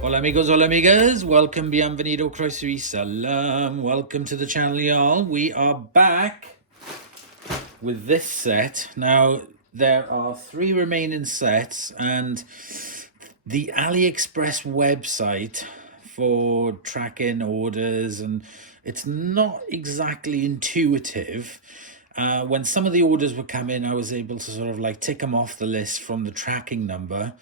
Hola amigos, hola amigas, welcome, bienvenido, croeso y salam, welcome to the channel y'all. We are back with this set. Now there are 3 remaining sets, and the AliExpress website for tracking orders, and it's not exactly intuitive. When some of the orders were coming, I was able to sort of like tick them off the list from the tracking number,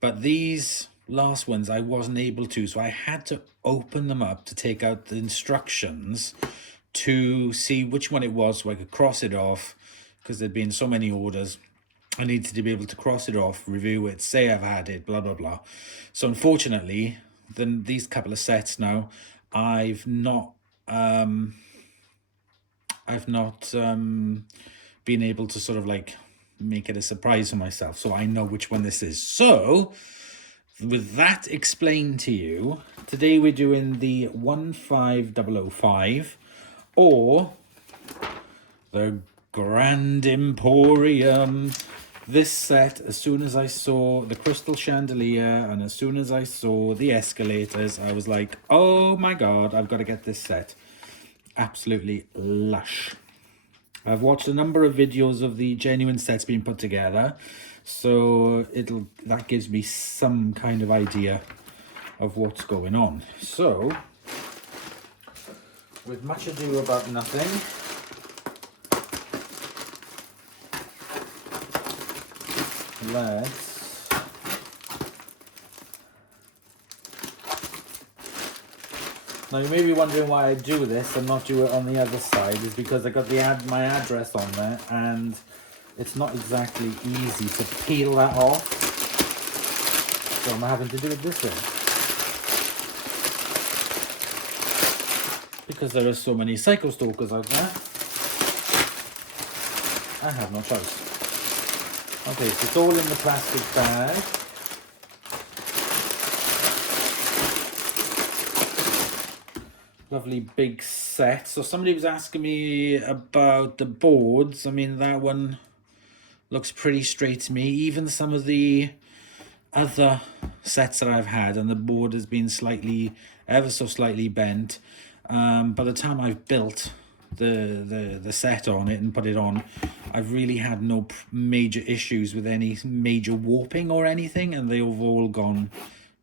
but these last ones I wasn't able to, so I had to open them up to take out the instructions to see which one it was so I could cross it off, because there'd been so many orders. I needed to be able to cross it off, review it, say I've had it, blah blah blah. So unfortunately, then these couple of sets now, I've not been able to sort of like make it a surprise for myself, so I know which one this is. So with that explained to you, today we're doing the 15005 or the Grand Emporium. This set, as soon as I saw the crystal chandelier and as soon as I saw the escalators, I was like, oh my god, I've got to get this set. Absolutely lush. I've watched a number of videos of the genuine sets being put together, so that gives me some kind of idea of what's going on. So, with much ado about nothing, let's now you may be wondering why I do this and not do it on the other side. Is because I got my address on there, and it's not exactly easy to peel that off, so I'm having to do it this way because there are so many psycho stalkers out there. I have no choice. Okay, so it's all in the plastic bag. Lovely big set. So somebody was asking me about the boards. I mean, that one looks pretty straight to me. Even some of the other sets that I've had, and the board has been ever so slightly bent. By the time I've built the set on it and put it on, I've really had no major issues with any major warping or anything, and they've all gone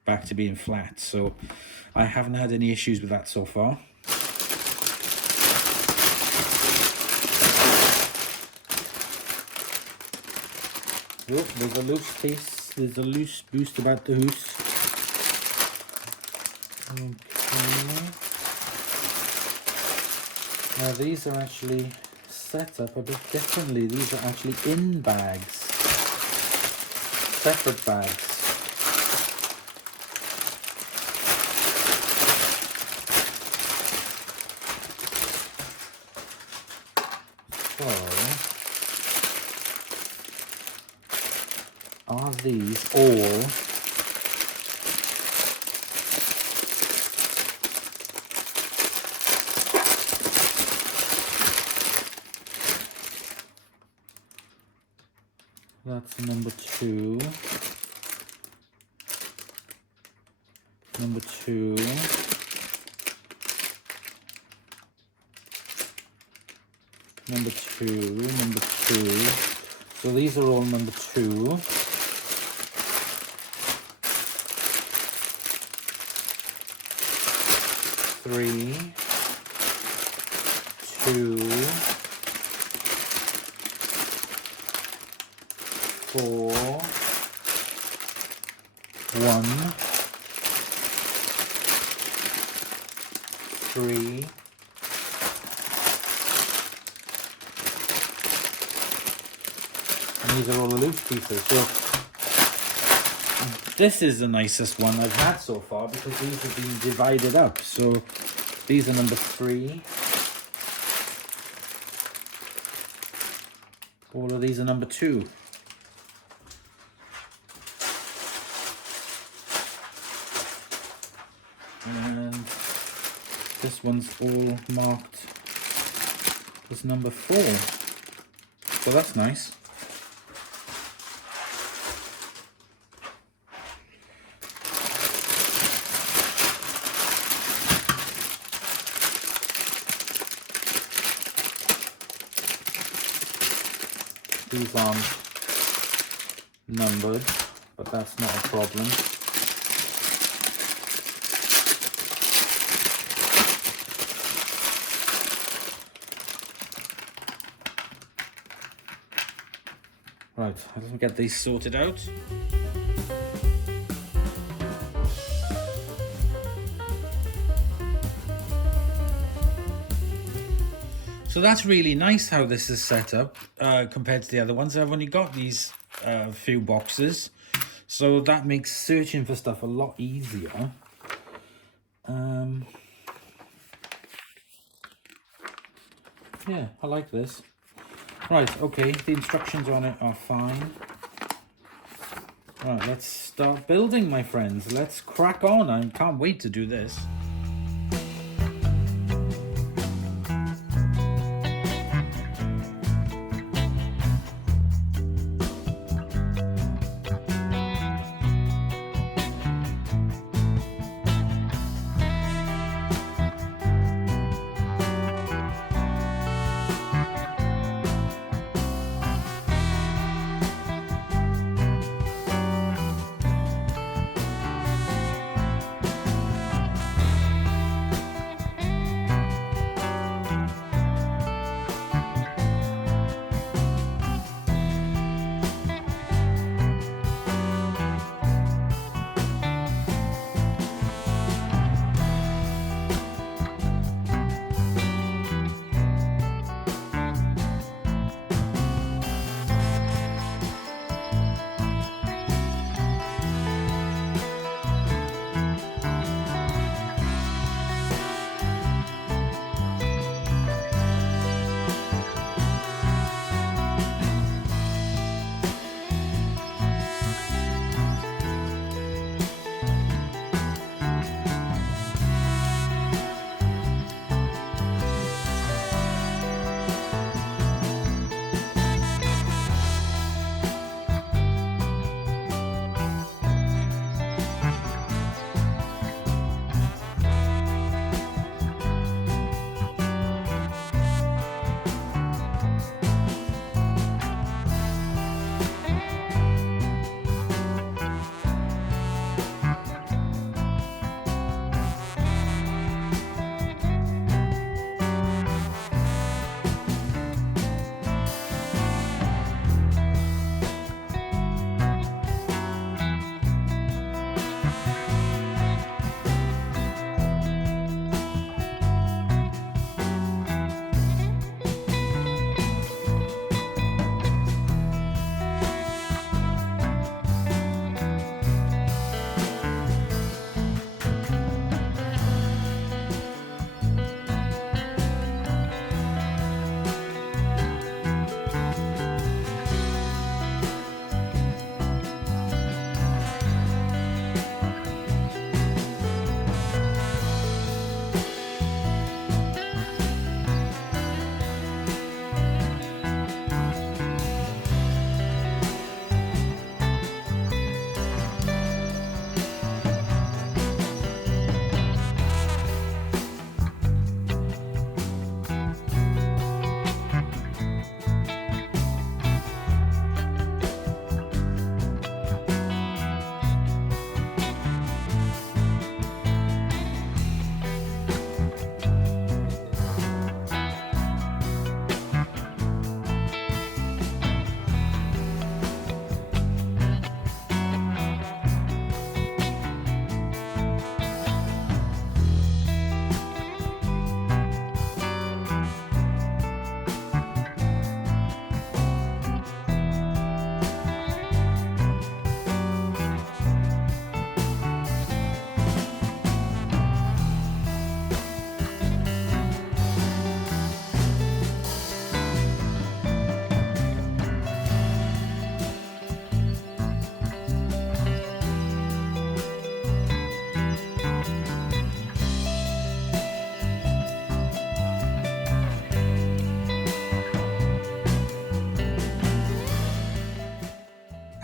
back to being flat. So I haven't had any issues with that so far. Oh, there's a loose piece. There's a loose boost about the hoose. Okay. Now these are actually set up a bit differently. These are actually in bags. Separate bags. So, are these all that's number 2, number 2, number 2, number 2. So these are all number 2. Three, 2, 4, 1, 3, and these are all the loose pieces. So this is the nicest one I've had so far because these have been divided up. So these are number 3. All of these are number 2. And this one's all marked as number 4. So that's nice. These aren't numbered, but that's not a problem. Right, let me get these sorted out. So that's really nice how this is set up compared to the other ones. I've only got these few boxes, so that makes searching for stuff a lot easier. Yeah, I like this. Right, okay, the instructions on it are fine. Right, let's start building, my friends. Let's crack on. I can't wait to do this.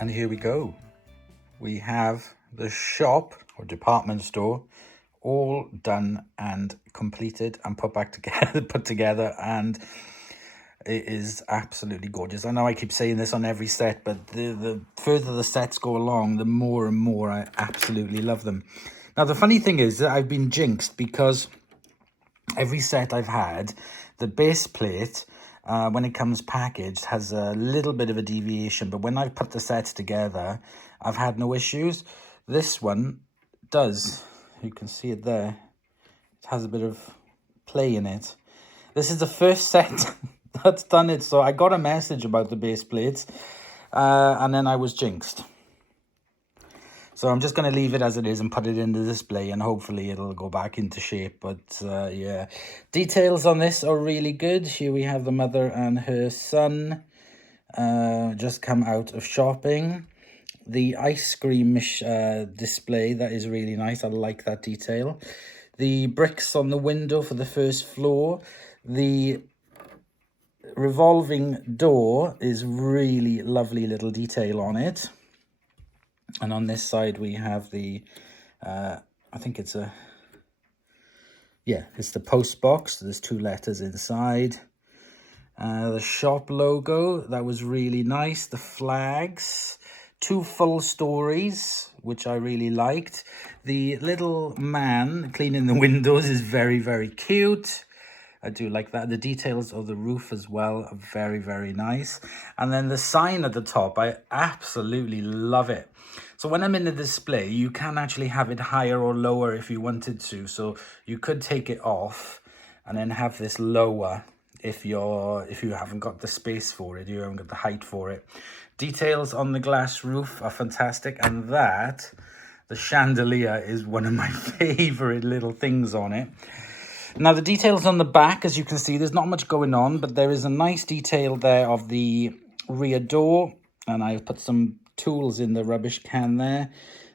And here we go. We have the shop or department store all done and completed and put back together, and It is absolutely gorgeous. I know I keep saying this on every set, but the further the sets go along, the more and more I absolutely love them. Now, the funny thing is that I've been jinxed because every set I've had, the base plate, when it comes packaged, has a little bit of a deviation. But when I've put the sets together, I've had no issues. This one does. You can see it there. It has a bit of play in it. This is the first set that's done it. So I got a message about the base plates, and then I was jinxed. So I'm just going to leave it as it is and put it in the display, and hopefully it'll go back into shape. But yeah, details on this are really good. Here we have the mother and her son just come out of shopping. The ice cream display, that is really nice. I like that detail. The bricks on the window for the first floor. The revolving door is really lovely little detail on it. And on this side, we have the, I think it's a, yeah, it's the post box. There's 2 letters inside. The shop logo, that was really nice. The flags, 2 full stories, which I really liked. The little man cleaning the windows is very, very cute. I do like that. The details of the roof as well are very, very nice. And then the sign at the top, I absolutely love it. So when I'm in the display, you can actually have it higher or lower if you wanted to. So you could take it off and then have this lower if you haven't got the space for it, you haven't got the height for it. Details on the glass roof are fantastic, and that, the chandelier, is one of my favorite little things on it. Now, the details on the back, as you can see, there's not much going on, but there is a nice detail there of the rear door, and I've put some tools in the rubbish can there.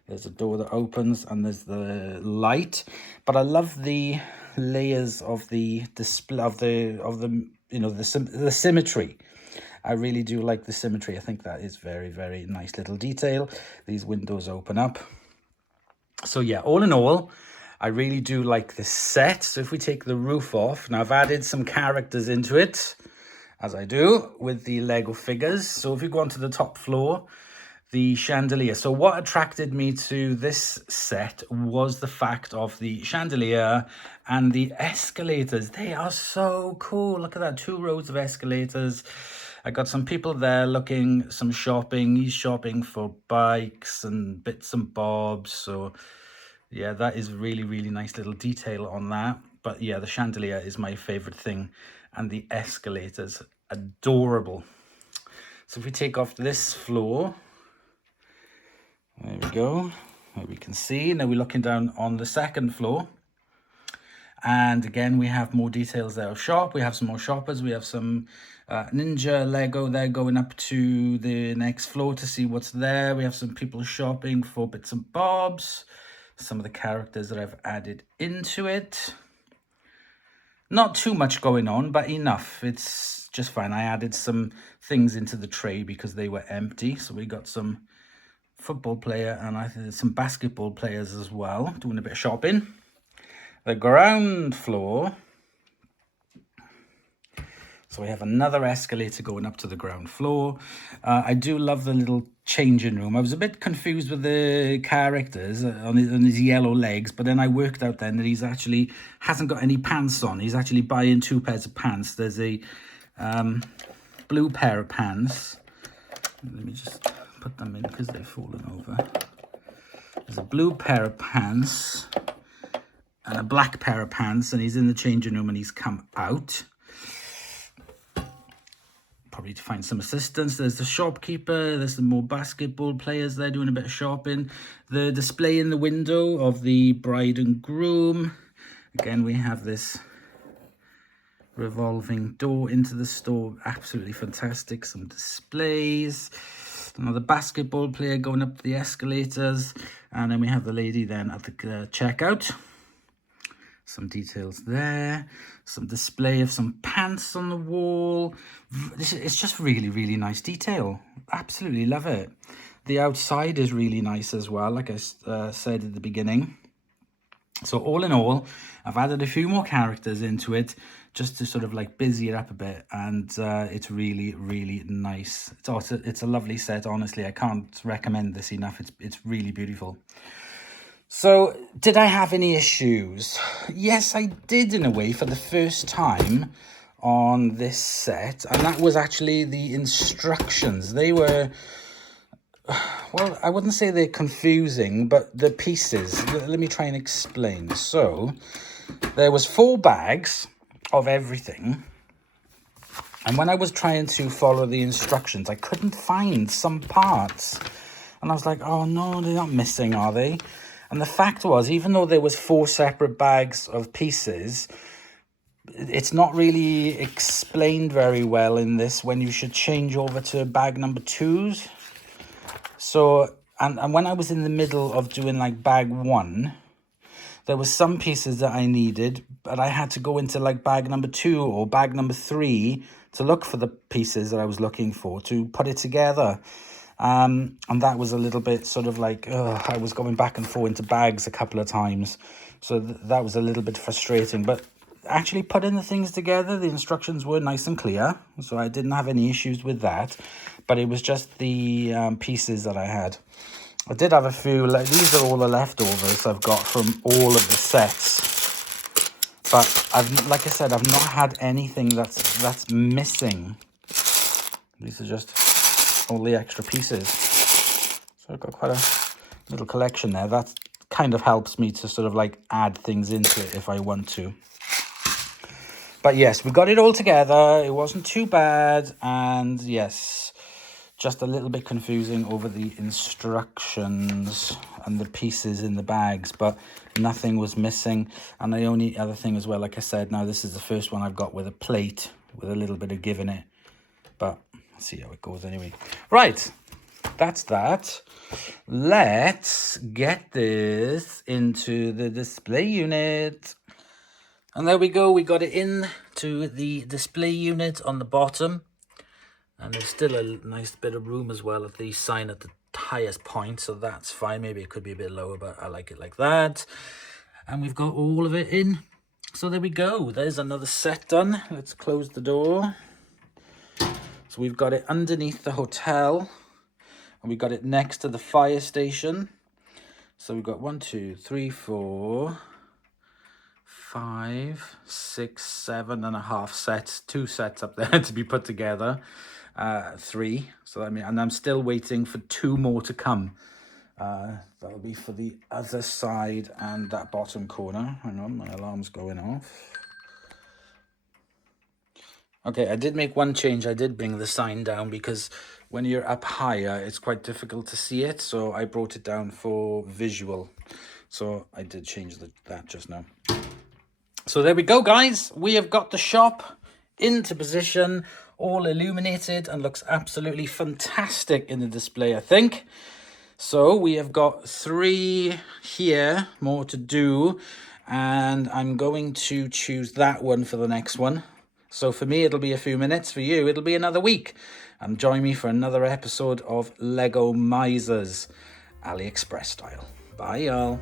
There's a door that opens, and there's the light. But I love the layers of the display of the you know, the symmetry. I really do like the symmetry. I think that is very, very nice little detail. These windows open up. So yeah, all in all, I really do like this set. So if we take the roof off, now I've added some characters into it, as I do with the Lego figures. So if you go onto the top floor, the chandelier. So what attracted me to this set was the fact of the chandelier and the escalators. They are so cool. Look at that, 2 rows of escalators. I got some people there looking, some shopping. He's shopping for bikes and bits and bobs. So yeah, that is really, really nice little detail on that. But yeah, the chandelier is my favorite thing. And the escalators, adorable. So if we take off this floor, there we go. There we can see. Now we're looking down on the second floor. And again, we have more details there of shop. We have some more shoppers. We have some Ninja Lego there going up to the next floor to see what's there. We have some people shopping for bits and bobs. Some of the characters that I've added into it. Not too much going on, but enough. It's just fine. I added some things into the tray because they were empty. So we got some football player and I think some basketball players as well, doing a bit of shopping. The ground floor. So we have another escalator going up to the ground floor. I do love the little changing room. I was a bit confused with the characters on his yellow legs, but then I worked out then that he's actually hasn't got any pants on. He's actually buying 2 pairs of pants. There's a blue pair of pants. Let me just put them in because they've fallen over. There's a blue pair of pants and a black pair of pants, and he's in the changing room and he's come out. Probably to find some assistance. There's the shopkeeper. There's some more basketball players there doing a bit of shopping. The display in the window of the bride and groom. Again, we have this revolving door into the store. Absolutely fantastic. Some displays. Another basketball player going up the escalators. And then we have the lady then at the checkout. Some details there. Some display of some pants on the wall. It's just really, really nice detail. Absolutely love it. The outside is really nice as well, like I said at the beginning. So all in all, I've added a few more characters into it just to sort of like busy it up a bit, and it's really, really nice. It's a lovely set, honestly. I can't recommend this enough. It's really beautiful. So, did I have any issues? Yes, I did, in a way, for the first time on this set, and that was actually the instructions. They were, well, I wouldn't say they're confusing, but the pieces. Let me try and explain. So, there was 4 bags of everything, and when I was trying to follow the instructions, I couldn't find some parts, and I was like, oh no, they're not missing, are they? And the fact was, even though there was 4 separate bags of pieces, it's not really explained very well in this when you should change over to bag number 2s. So, and when I was in the middle of doing like bag 1, there was some pieces that I needed, but I had to go into like bag number 2 or bag number 3 to look for the pieces that I was looking for to put it together. And that was a little bit sort of like, I was going back and forth into bags a couple of times. So that was a little bit frustrating. But actually putting the things together, the instructions were nice and clear. So I didn't have any issues with that. But it was just the pieces that I had. I did have a few, like these are all the leftovers I've got from all of the sets. But like I said, I've not had anything that's missing. These are just all the extra pieces. So I've got quite a little collection there. That kind of helps me to sort of like add things into it if I want to. But yes, we got it all together. It wasn't too bad. And yes, just a little bit confusing over the instructions and the pieces in the bags, but nothing was missing. And the only other thing as well, like I said, now this is the first one I've got with a plate with a little bit of give in it. But see how it goes anyway. Right, that's that. Let's get this into the display unit. And there we go. We got it into the display unit on the bottom. And there's still a nice bit of room as well at the sign at the highest point. So that's fine. Maybe it could be a bit lower, but I like it like that. And we've got all of it in. So there we go. There's another set done. Let's close the door. So we've got it underneath the hotel, and we got it next to the fire station. So we've got 1, 2, 3, 4, 5, 6, 7.5 sets, 2 sets up there to be put together, 3. So I mean, and I'm still waiting for 2 more to come. That'll be for the other side and that bottom corner. Hang on, my alarm's going off. Okay, I did make one change. I did bring the sign down because when you're up higher, it's quite difficult to see it. So I brought it down for visual. So I did change that just now. So there we go, guys. We have got the shop into position, all illuminated, and looks absolutely fantastic in the display, I think. So we have got 3 here, more to do. And I'm going to choose that one for the next one. So for me, it'll be a few minutes. For you, it'll be another week. And join me for another episode of Lego Misers, AliExpress style. Bye, y'all.